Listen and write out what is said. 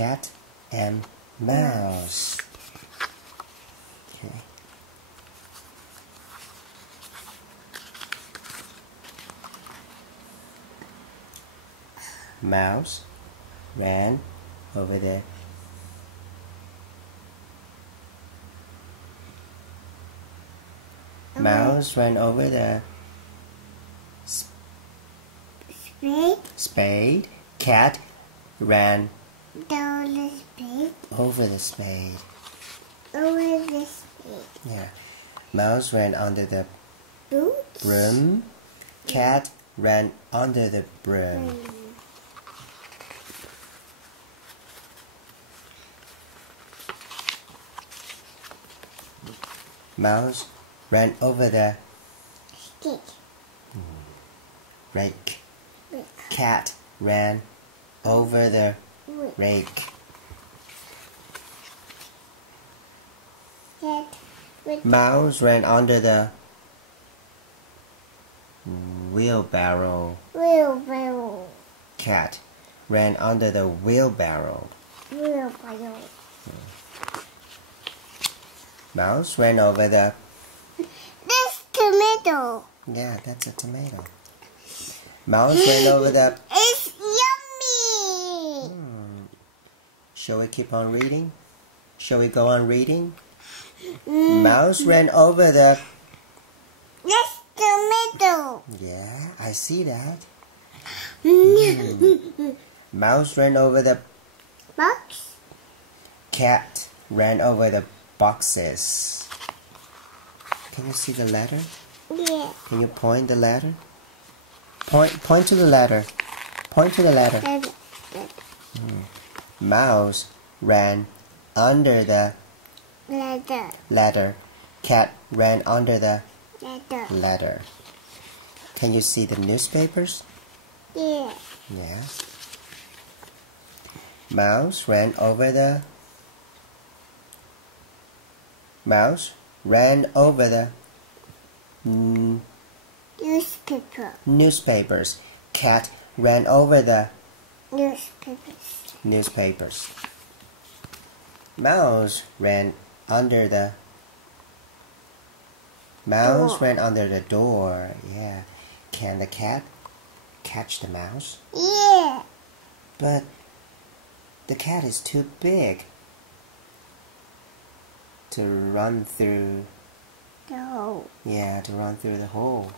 cat and mouse. Okay. Mouse ran over there. Mouse ran over the spade. Cat ran over the spade. Yeah. Mouse ran under the broom. Cat ran under the broom. Mouse ran over the rake. Cat ran over the rake. Mouse ran under the wheelbarrow. Cat ran under the wheelbarrow. Mouse ran over the... That's tomato. Yeah, that's a tomato. Mouse ran over the... It's yummy. Shall we keep on reading? Shall we go on reading? Mouse ran over the... That's tomato. Yeah, I see that. Mouse ran over the... Box. Cat ran over the boxes. Can you see the letter? Yeah. Can you point the letter? Point to the letter. Point to the letter. Mouse ran under the ladder. Cat ran under the ladder. Can you see the newspapers? Yeah. Yeah. Mouse ran over the... Mouse ran over the newspapers. Cat ran over the newspapers. Mouse ran under the door. Yeah. Can the cat catch the mouse? Yeah. But the cat is too big to run through. No. Yeah, to run through the hole.